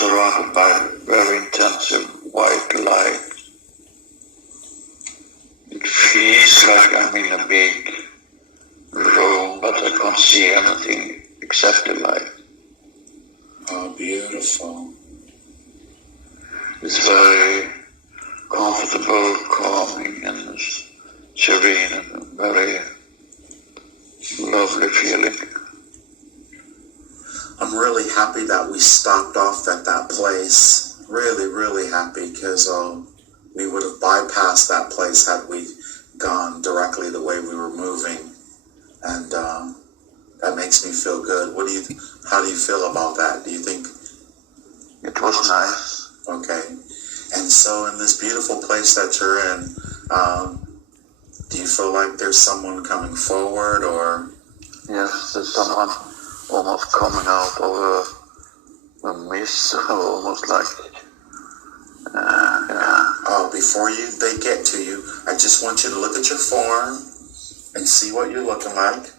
surrounded by very intensive white light. It feels like I'm in a big room, but I can't see anything except the light. Oh, beautiful. It's very comfortable, calming, and serene, and very lovely feeling. I'm really happy that we stopped off at that place. Really, really happy, because we would have bypassed that place had we gone directly the way we were moving. And that makes me feel good. How do you feel about that? Do you think? It was nice. Okay. And so in this beautiful place that you're in, do you feel like there's someone coming forward, or? Yes, there's someone almost coming out of a mist, almost like. Before they get to you, I just want you to look at your form and see what you're looking like.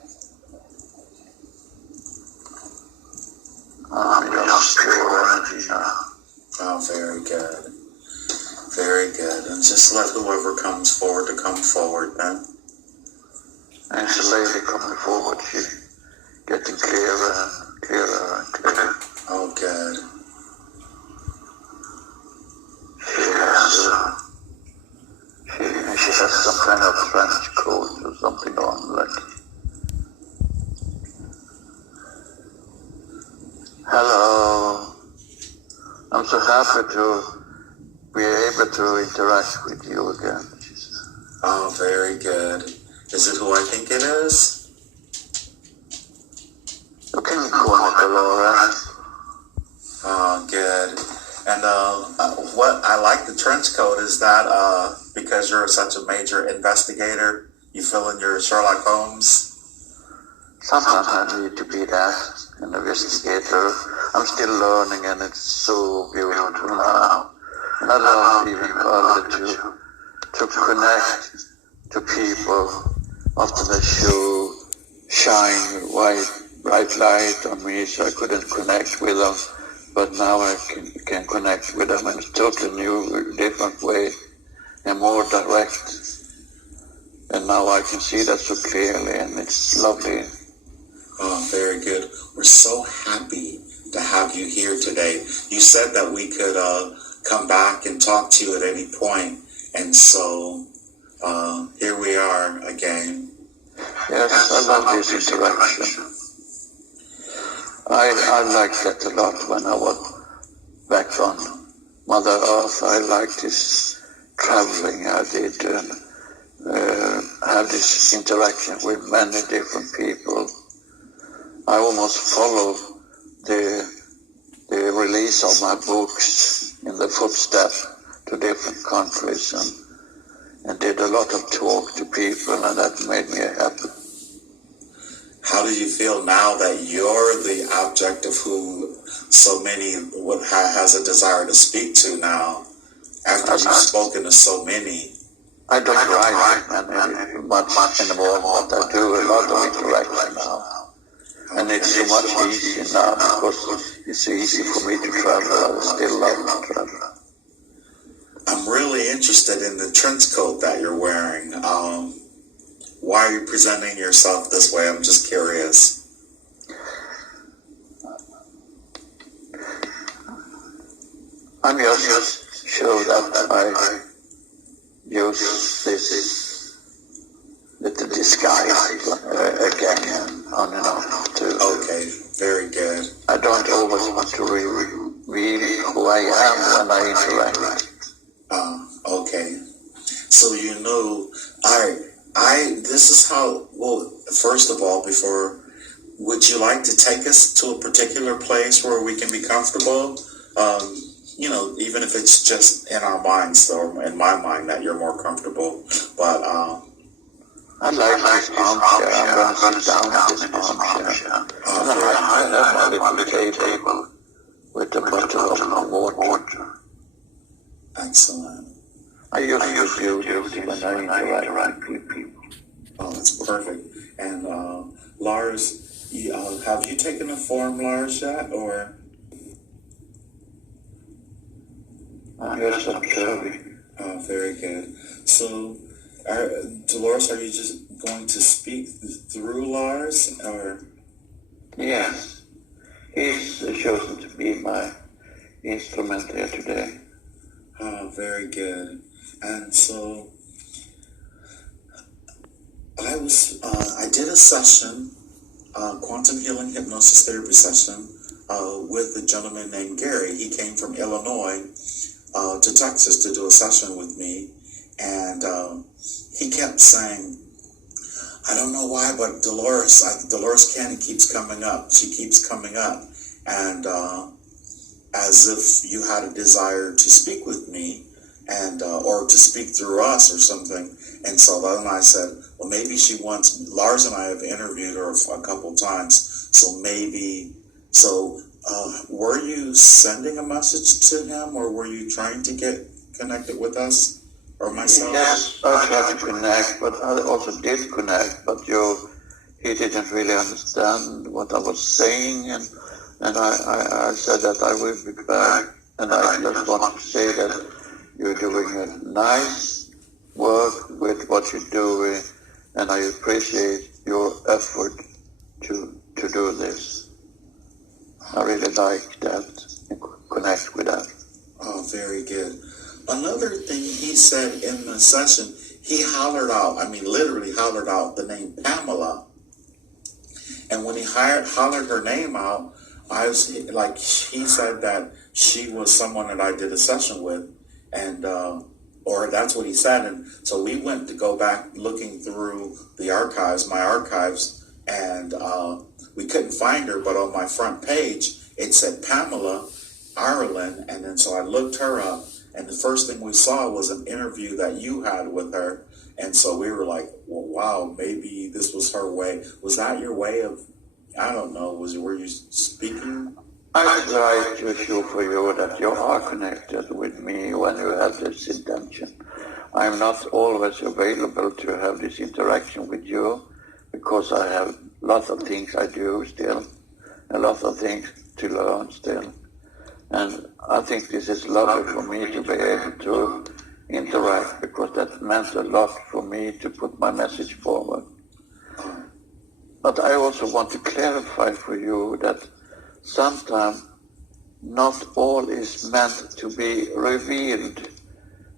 Just pure energy now. Oh, very good. Very good. And just let whoever comes forward to come forward, then. And it's a lady coming forward. She's getting clearer and clearer and clearer. Oh, good. She has some kind of French coat or something on, like. Hello. I'm so happy to be able to interact with you again. Oh, very good. Is it who I think it is? You can call me Dolores. Oh, good. And what I like the trench coat is that because you're such a major investigator, you feel in your Sherlock Holmes. Sometimes I need to be that, an investigator. I'm still learning, and it's so beautiful now. And I love even further to connect to people after they shine bright light on me, so I couldn't connect with them. But now I can connect with them in a totally new, different way, and more direct. And now I can see that so clearly, and it's lovely. Oh, very good. We're so happy to have you here today. You said that we could come back and talk to you at any point, and so here we are again. Yes, I love this interaction. I liked that a lot when I was back on Mother Earth. I liked this traveling I did and have this interaction with many different people. I almost followed the release of my books in the footsteps to different countries and did a lot of talk to people, and that made me happy. How do you feel now that you're the object of who so many has a desire to speak to now, after you've spoken to so many? I don't write much anymore, but I do a lot of interaction now. And it's so much easier now because it's easy for me to travel. I still love to travel. I'm really interested in the trench coat that you're wearing. Why are you presenting yourself this way? I'm just curious. I'm just sure that I use this little disguise again on and on too. Okay, very good. I don't always want to reveal who I am when I interact. Okay. So you know, this is how, well, first of all, would you like to take us to a particular place where we can be comfortable? Even if it's just in our minds, or in my mind, that you're more comfortable. But, I like this armchair. I'm going to sit down in this armchair. And I have my little table with a bottle of water. Excellent. I usually do this when I interact with people. Oh, that's perfect. And Lars, have you taken a form, Lars, yet, or? I'm just observing. Oh, very good. So, Dolores, are you just going to speak through Lars, or? Yes, he's chosen to be my instrument here today. Oh, very good. And so, I did a session, quantum healing hypnosis therapy session, with a gentleman named Gary. He came from Illinois to Texas to do a session with me, and he kept saying, I don't know why, but Dolores Cannon keeps coming up. She keeps coming up, and as if you had a desire to speak with me, and or to speak through us or something. And so then I said, well, maybe she wants. Lars and I have interviewed her a couple times, so maybe. So were you sending a message to him, or were you trying to get connected with us or myself? Yes, I tried to connect, but I also did connect, but he didn't really understand what I was saying, and I said that I will be back, and I just want to say that you're doing a nice work with what you're doing, and I appreciate your effort to do this. I really like that and connect with that. Oh, very good. Another thing he said in the session, he hollered out, literally hollered out the name Pamela. And when he hollered her name out, I was like, he said that she was someone that I did a session with, and or that's what he said. And so we went to go back looking through the archives, my archives, and we couldn't find her, but on my front page, it said Pamela Ireland, and then so I looked her up, and the first thing we saw was an interview that you had with her, and so we were like, well, wow, maybe this was her way. Was that your way of, I don't know, were you speaking? I try to show for you that you are connected with me when you have this intention. I'm not always available to have this interaction with you because I have lots of things I do still, a lot of things to learn still. And I think this is lovely for me to be able to interact because that meant a lot for me to put my message forward. But I also want to clarify for you that sometimes not all is meant to be revealed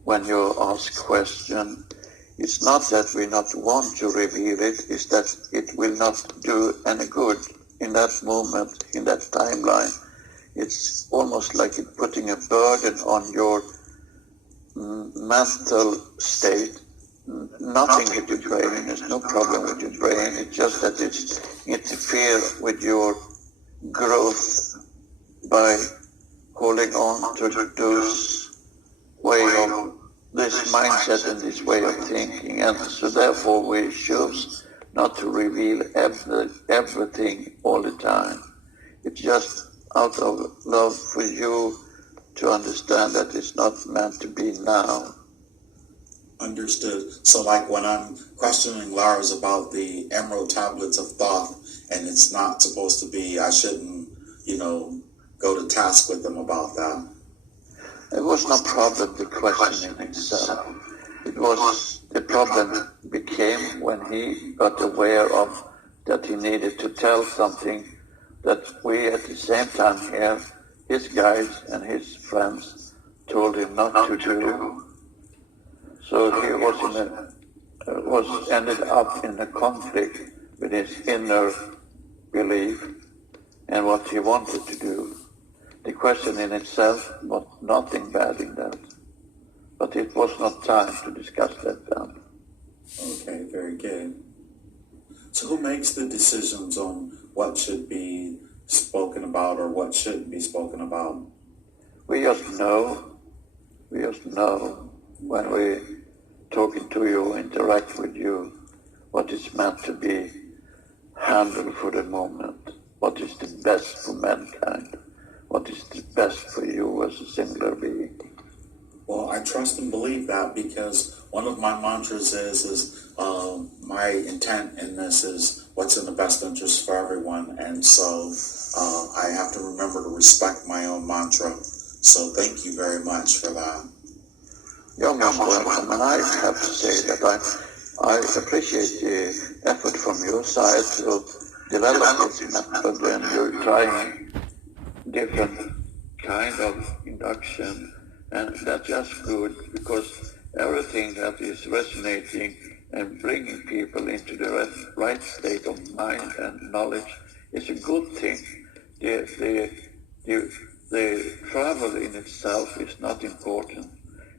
when you ask questions. It's not that we not want to reveal it, it's that it will not do any good in that moment, in that timeline. It's almost like it putting a burden on your mental state. Nothing with your brain, there's no problem with your brain, it's just that it interferes with your growth by holding on to this mindset and this way of thinking, and so therefore we choose not to reveal everything all the time. It's just out of love for you to understand that it's not meant to be now. Understood. So like when I'm questioning Lars about the emerald tablets of thought, and it's not supposed to be, I shouldn't, go to task with them about that. It was no problem, the questioning itself. It was, the problem became when he got aware of that he needed to tell something that we at the same time here, his guides and his friends, told him not to do. So he was ended up in a conflict with his inner belief and what he wanted to do. The question in itself was nothing bad in that, but it was not time to discuss that then. Okay, very good. So who makes the decisions on what should be spoken about or what shouldn't be spoken about? We just know when we talking to you, interact with you, what is meant to be handled for the moment, what is the best for mankind, what is the best for you as a singular being. Well, I trust and believe that because one of my mantras is my intent in this is what's in the best interest for everyone. And so I have to remember to respect my own mantra So thank you very much for that. You're most welcome, and I have to say that I appreciate the effort from your side to develop this method, and you're trying different kind of induction, and that's just good, because everything that is resonating and bringing people into the right state of mind and knowledge is a good thing. The travel in itself is not important.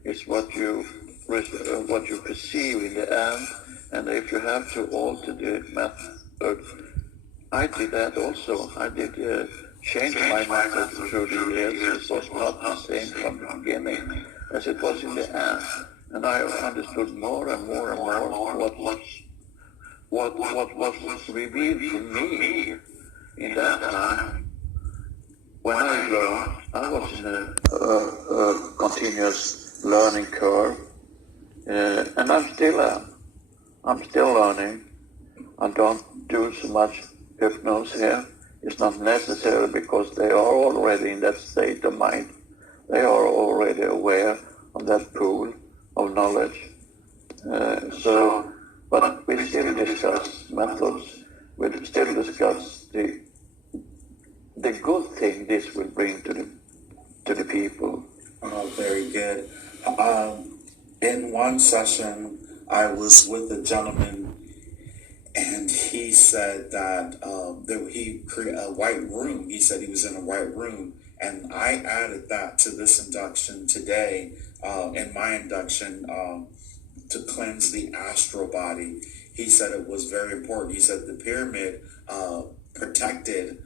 It's what you perceive in the end, and if you have to alter the method, I did that also. I did change my method through the years. It was not the same from the beginning as it was in the end, and I understood more and more and more what was revealed to me in that time. When I learned, I was in a continuous learning curve, and I'm still learning. I don't do so much hypnosis here. It's not necessary, because they are already in that state of mind. They are already aware of that pool of knowledge. But we still discuss methods. We still discuss the good thing this will bring to the people. Oh, very good. In one session, I was with a gentleman, and he said that he created a white room. He said he was in a white room, and I added that to this induction today, in my induction, to cleanse the astral body. He said it was very important. He said the pyramid protected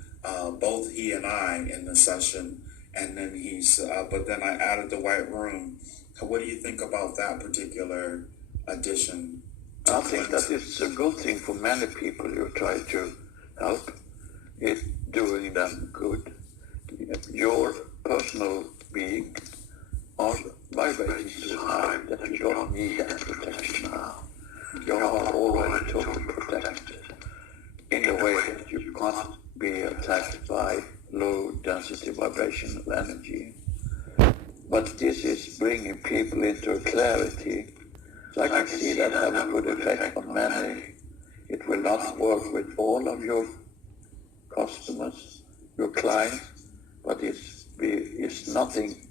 both he and I in the session, and then but then I added the white room. What do you think about that particular addition? I think that it's a good thing for many people you try to help. It's doing them good. Your personal being are vibrating so high that you don't need that protection now. You are already totally protected in a way that you can't be attacked by low density vibration of energy. But this is bringing people into a clarity. So I can see that have a good effect on many. It will not work with all of your customers, your clients, but it's nothing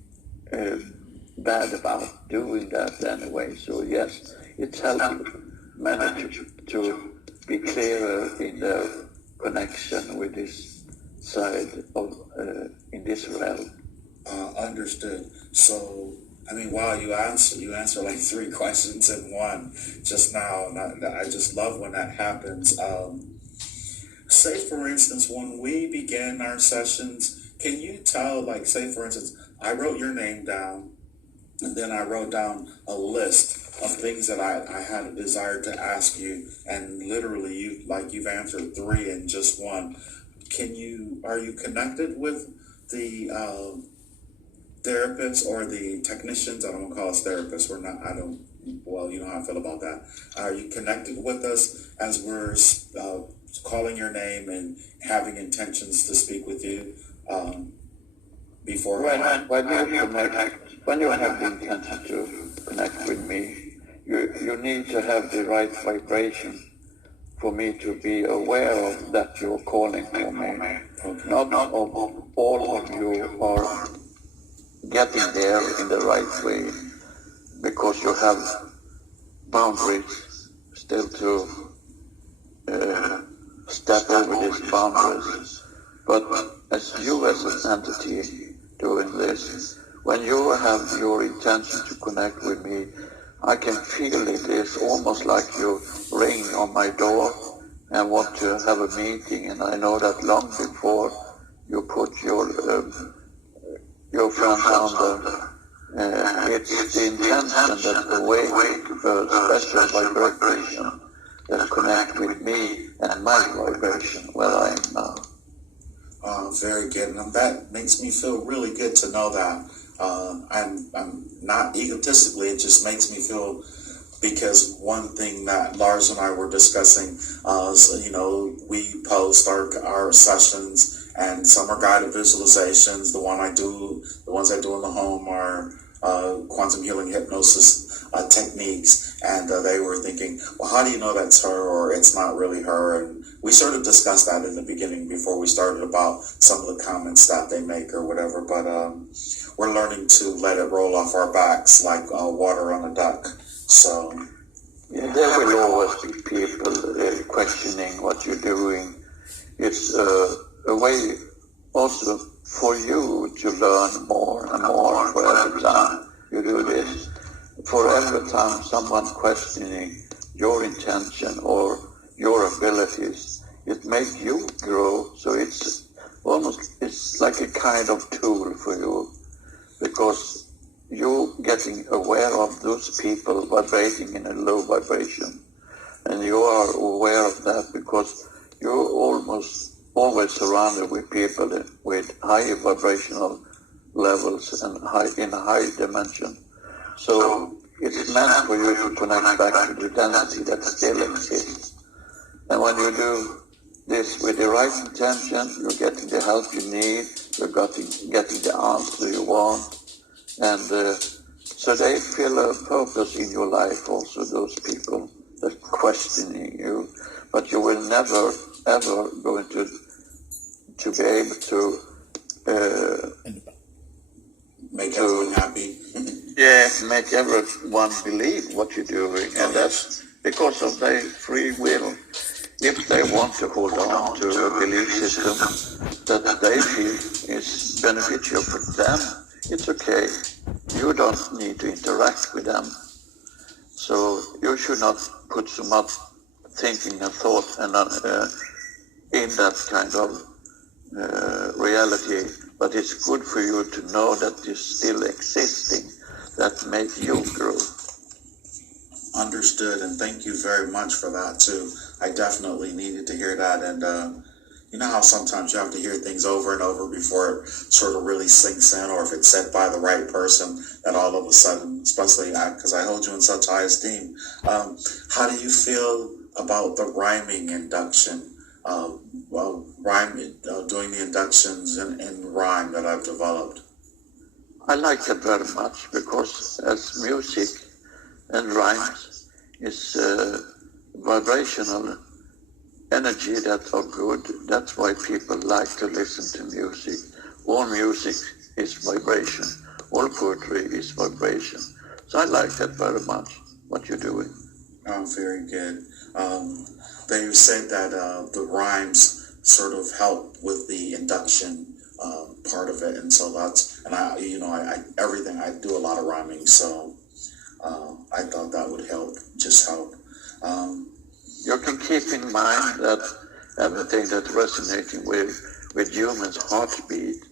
bad about doing that anyway. So yes, it's helping many to be clearer in their connection with this side of in this realm. Understood. So, I mean, wow, you answer like 3 questions in one just now, and I just love when that happens. Say, for instance, when we begin our sessions, can you tell, like, say, for instance, I wrote your name down, and then I wrote down a list of things that I had a desire to ask you, and literally you've answered 3 in just one. Are you connected with the therapists or the technicians? I don't want to call us therapists. We're not. Well, you know how I feel about that. Are you connected with us as we're calling your name and having intentions to speak with you before? When you have the intention to connect with me, you need to have the right vibration for me to be aware of that you're calling for me. Okay. Not all of you are getting there in the right way, because you have boundaries still to step over these boundaries. But as you as an entity doing this, when you have your intention to connect with me, I can feel it. It's almost like you ring on my door and want to have a meeting, and I know that long before you put your friend under, it's the intention that awake a special vibration that connect with me and my vibration where I am now. Very good, and that makes me feel really good to know that. I'm not egotistically, it just makes me feel, because one thing that Lars and I were discussing is, we post our sessions, and some are guided visualizations. The ones I do in the home are quantum healing hypnosis techniques, and they were thinking, well, how do you know that's her or it's not really her? And we sort of discussed that in the beginning before we started about some of the comments that they make or whatever, but we're learning to let it roll off our backs like water on a duck. So yeah, there will always be people questioning what you're doing. It's a way also for you to learn more and more for every time you do this. For every time someone questioning your intention or your abilities, it makes you grow. So it's like a kind of tool for you, because you're getting aware of those people vibrating in a low vibration. And you are aware of that because you're almost always surrounded with people with high vibrational levels and in a high dimension. So it's meant for you to connect back to the density that still exists. And when you do this with the right intention, you're getting the help you need, you're getting the answer you want. And so they feel a purpose in your life also, those people that are questioning you. But you will never, ever going to be able to make everyone happy. Yeah, make everyone believe what you're doing. And that's because of their free will. If they want to hold on to a belief system that they feel is beneficial for them, it's okay. You don't need to interact with them. So you should not put so much thinking and thought and in that kind of reality. But it's good for you to know that it's still existing. That makes you grow. Understood, and thank you very much for that too. I definitely needed to hear that, and you know how sometimes you have to hear things over and over before it sort of really sinks in, or if it's said by the right person, that all of a sudden, especially because I hold you in such high esteem. How do you feel about the rhyming induction? Doing the inductions in rhyme that I've developed. I like it very much because as music and rhymes is vibrational energy that are good. That's why people like to listen to music. All music is vibration. All poetry is vibration. So I like that very much, what you're doing. Oh, very good. They said that the rhymes sort of help with the induction part of it, and so I do a lot of rhyming, so I thought that would help. You can keep in mind that everything that's resonating with humans' heartbeat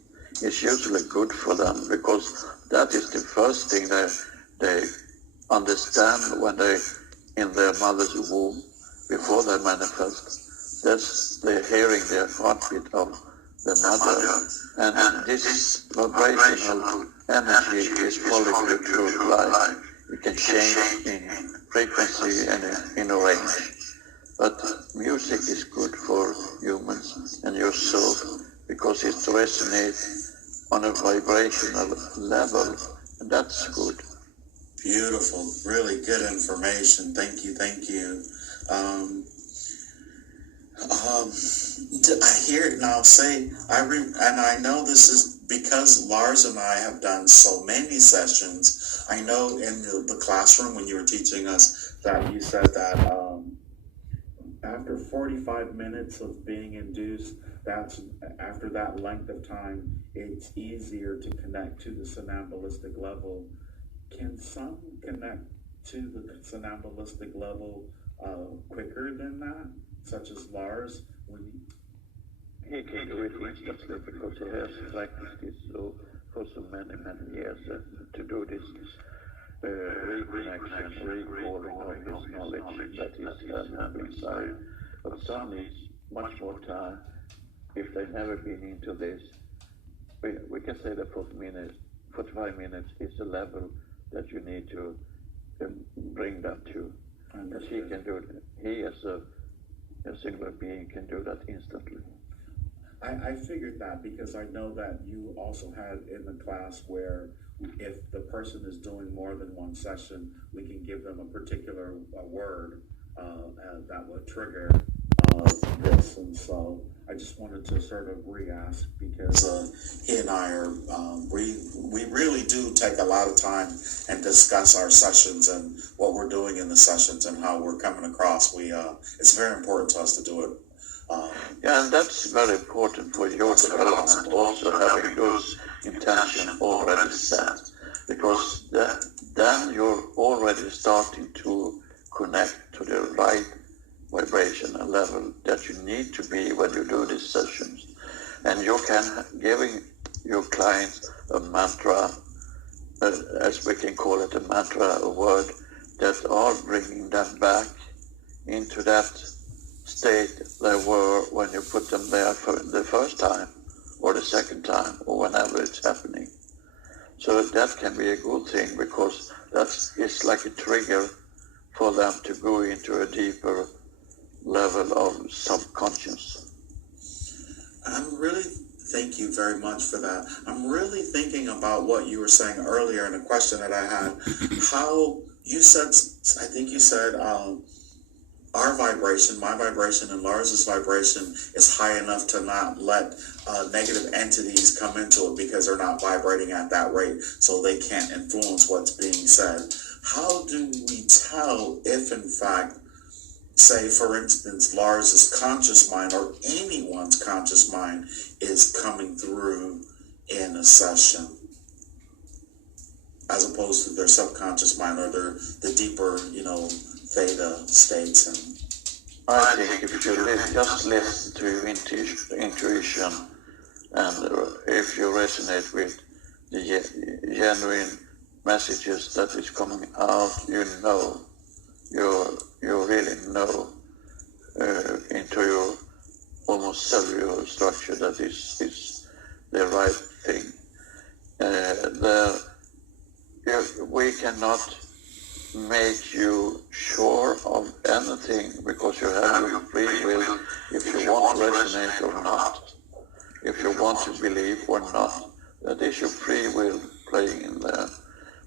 is usually good for them, because that is the first thing they understand when they in their mother's womb before they manifest. That's they're hearing the heartbeat of the mother, and this vibrational energy is following you through life. You can change in frequency and in range. But music is good for humans and your soul because it resonates on a vibrational level, and that's good. Beautiful, really good information. Thank you. I hear it now. And I know this is because Lars and I have done so many sessions. I know in the classroom when you were teaching us that you said that after 45 minutes of being induced, after that length of time, it's easier to connect to the somnambulistic level. Can some connect to the somnambulistic level quicker than that, such as Lars? He can do it instantly because he has practiced this for so many years to do this reconnection, recalling of his knowledge that is inside. But some needs much more time if they've never been into this. We can say that 45 minutes is a level that you need to bring them to. And he can do it. He as a singular being can do that instantly. I figured that because I know that you also had in the class where if the person is doing more than one session, we can give them a particular word that would trigger this. And so I just wanted to sort of re-ask because he and I are, we really do take a lot of time and discuss our sessions and what we're doing in the sessions and how we're coming across. It's very important to us to do it. Yeah, and that's very important for your development, also having those intentions already set, because then you're already starting to connect to the right vibration and level that you need to be when you do these sessions. And you can giving your clients a mantra, as we can call it a mantra, a word that are bringing them back into that state they were when you put them there for the first time or the second time or whenever it's happening. So that can be a good thing because it's like a trigger for them to go into a deeper level of subconscious. Thank you very much for that. I'm really thinking about what you were saying earlier in a question that I had. How you said, I think you said, our vibration, my vibration, and Lars's vibration is high enough to not let negative entities come into it because they're not vibrating at that rate, so they can't influence what's being said. How do we tell if, in fact, say, for instance, Lars's conscious mind or anyone's conscious mind is coming through in a session, as opposed to their subconscious mind or the deeper, theta states? And I think if you just listen to your intuition, and if you resonate with the genuine messages that is coming out, you really know into your almost cellular structure that is the right thing. We cannot make you sure of anything because you have your free will if you want to resonate or not, if you want to believe or not. That is your free will playing in there.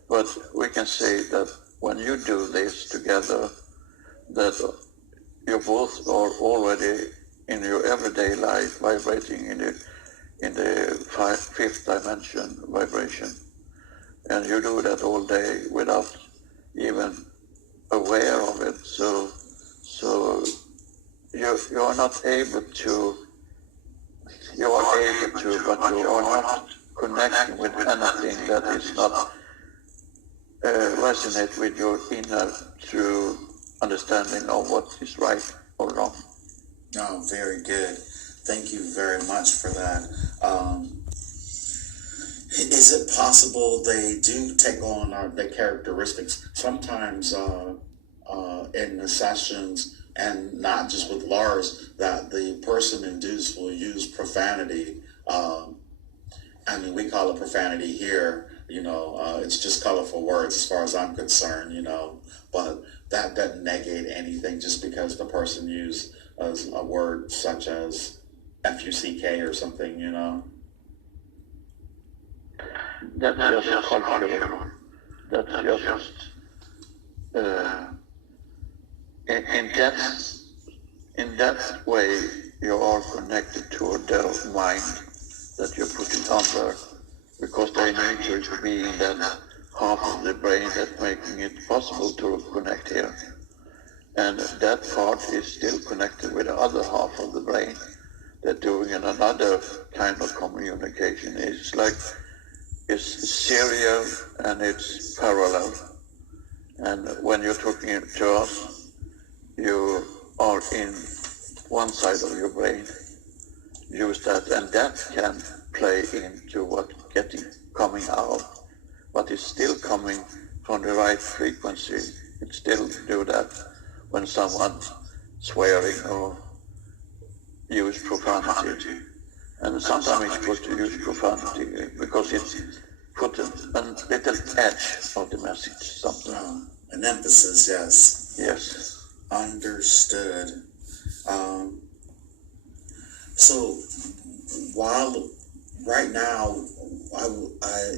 But we can say that when you do this together, that you both are already in your everyday life vibrating in the fifth dimension vibration. And you do that all day without even aware of it. So you are not able to, but you are not connecting with anything that is not resonate with your inner true understanding of what is right or wrong. Oh, very good. Thank you very much for that. Is it possible they do take on the characteristics sometimes in the sessions, and not just with Lars, that the person induced will use profanity? We call it profanity here. It's just colorful words as far as I'm concerned. But that doesn't negate anything just because the person used a word such as F-U-C-K or something. That's just cultural. That's just in that way you are connected to their mind that you're putting under, because they need to be in that half of the brain that's making it possible to connect here. And that part is still connected with the other half of the brain. They're doing another kind of communication. It's serial and it's parallel. And when you're talking to us, you are in one side of your brain. Use that, and that can play into what coming out, but it's still coming from the right frequency. It still do that when someone's swearing or use profanity. And sometimes it's good to use profanity because it's put a little edge of the message, something. An emphasis, yes. Yes. Understood. So while right now,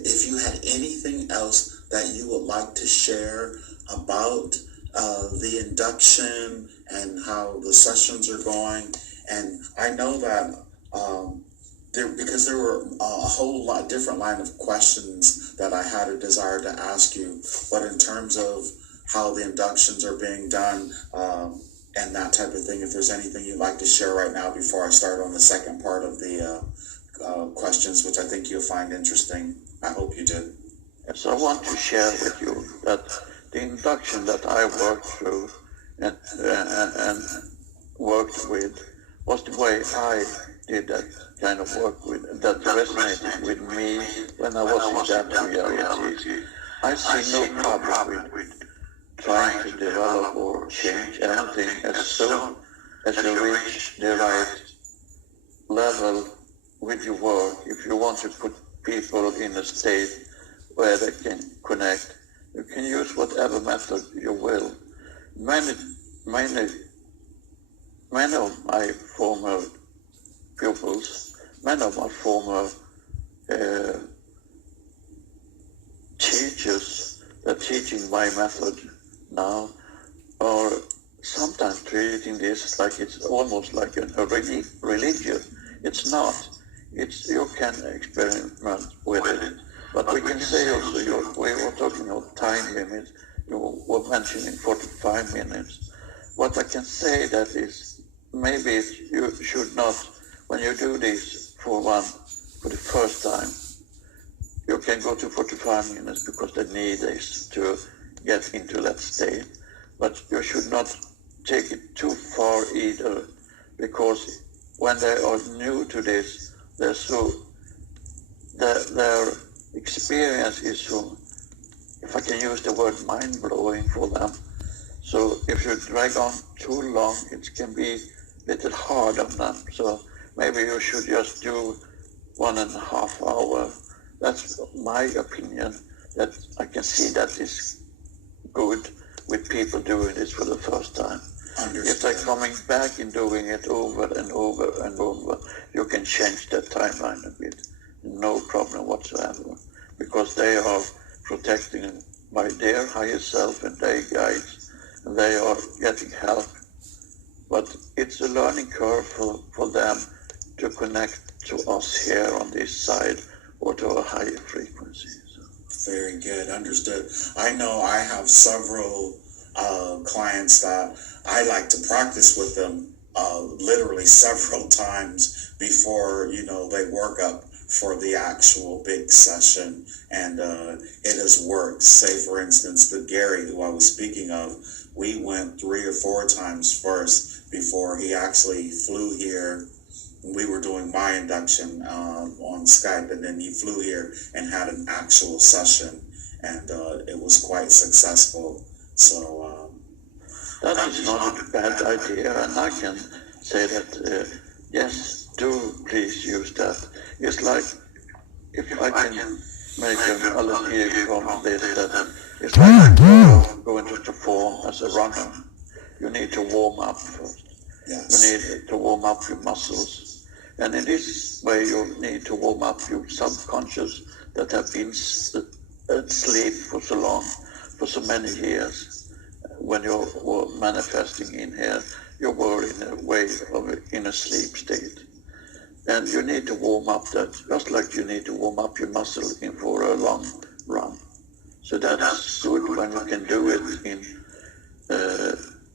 if you had anything else that you would like to share about the induction and how the sessions are going, and I know that because there were a whole lot different line of questions that I had a desire to ask you, but in terms of how the inductions are being done and that type of thing, if there's anything you'd like to share right now before I start on the second part of the questions, which I think you'll find interesting. I hope you did. Yes, I want to share with you that the induction that I worked through and worked with was the way I did that kind of work with, that resonated with me when I was in that reality. I see no problem with trying to develop or change anything as soon as you reach the right level with your work. If you want to put people in a state where they can connect, you can use whatever method you will. Many of my former pupils, many of my former teachers that are teaching my method now are sometimes treating this like it's almost like a religion. It's not. It's, you can experiment with it. But we can say also, we were talking about time limits, you were mentioning 45 minutes. What I can say that is, maybe you should not, when you do this for the first time, you can go to 45 minutes because the need is to get into that state. But you should not take it too far either, because when they are new to this, their experience is so, if I can use the word, mind-blowing for them. So if you drag on too long, it can be a little hard on them. So maybe you should just do 1.5 hours. That's my opinion, that I can see that is good with people doing this for the first time. Understood. If they're coming back and doing it over and over and over, you can change that timeline a bit. No problem whatsoever. Because they are protecting by their higher self and their guides, and they are getting help. But it's a learning curve for them to connect to us here on this side or to a higher frequency. So. Very good, understood. I know I have several clients that I like to practice with them literally several times before, they work up for the actual big session, and it has worked. Say, for instance, the Gary who I was speaking of, we went 3 or 4 times first before he actually flew here. We were doing my induction on Skype, and then he flew here and had an actual session, and it was quite successful. So that is not a bad idea, and I can say that yes, do please use that. It's like, if I can make an analogy from this, that it's like going to perform as a runner. You need to warm up first. yes. You need to warm up your muscles, and in this way you need to warm up your subconscious that have been asleep for so long, for so many years. When you were manifesting in here, you were in a way in a sleep state. And you need to warm up that, just like you need to warm up your muscle in for a long run. So that's good when you can do it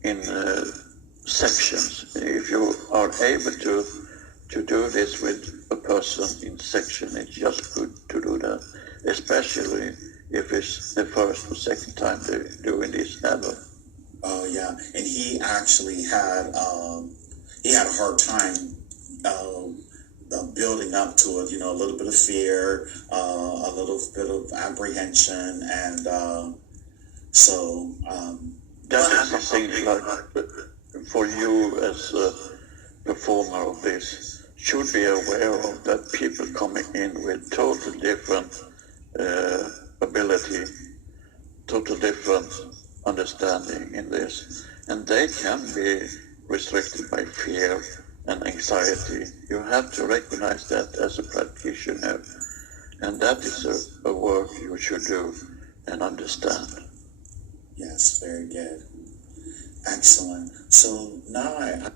in sections. If you are able to do this with a person in section, it's just good to do that, especially if it's the first or second time they're doing this ever. Oh yeah, and he actually had a hard time building up to it. A little bit of fear, a little bit of apprehension, and so that is the thing. Like for you as a performer of this, should be aware of that people coming in with totally different ability, total different understanding in this, and they can be restricted by fear and anxiety. You have to recognize that as a practitioner, and that is a work you should do and understand. Yes, very good. Excellent. So now I